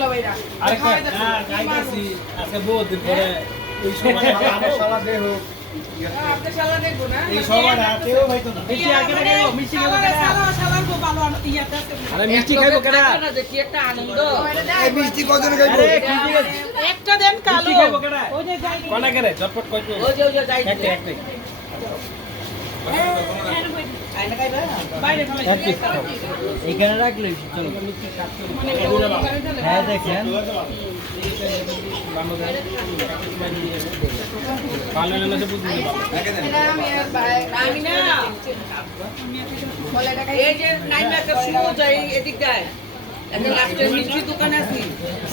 দুলাভাইরা আরেকটা গাইতেছি আজকে বহুত দিন পরে ওই সময় আমার শালা দেহ আপনি শালা দেখবো না এই সময়টা কেউ হয়তো না মিষ্টি আর কেটে খাইবো মিষ্টি খাইবো কেডা শালার গো ভালো ইয়াতে আছে আরে মিষ্টি খাইবো কেডা দেখি একটা আনন্দ এই মিষ্টি কজন খাইবো আরে কি দিকে একটা দেন কালো মিষ্টি খাইবো কেডা ওই যে যাই কোনা করে ঝটপট কইতো ওই যে যাই একটা একটা আইনা খাইবা বাইরে ফেলে এইখানে রাখলে চলো হ্যাঁ দেখেন ভালো না তো বুঝতে আমি না এই যে নাইমাকে শুরু যাই এদিক যায় একটা লাস্টে মিষ্টি দোকান আছে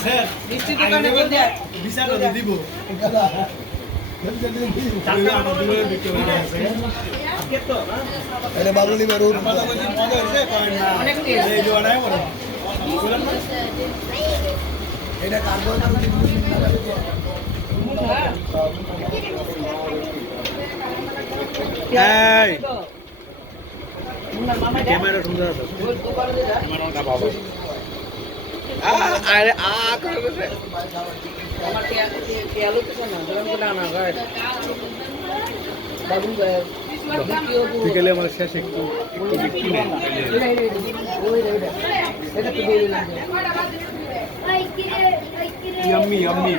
স্যার মিষ্টি দোকানে কোন দেয় বিচার করে দিব চারটা দূরে বিক্রি হয়ে আছে আজকে তো না এটা বাবুলি বারুর মজা হইছে করেন না অনেক টেস্ট এই জোড়ায় বড় বলেন না এটা কার্বন এই ক্যামেরা ঢুকে আছে ক্যামেরা কা বাবা আরে করে আমার তেলো তো না গরম করে আনা গায় বাবু গায় বিকেলে আমার শেষ একটু বিক্রি নেই এটা তো দিয়ে না ইয়াম্মি ইয়াম্মি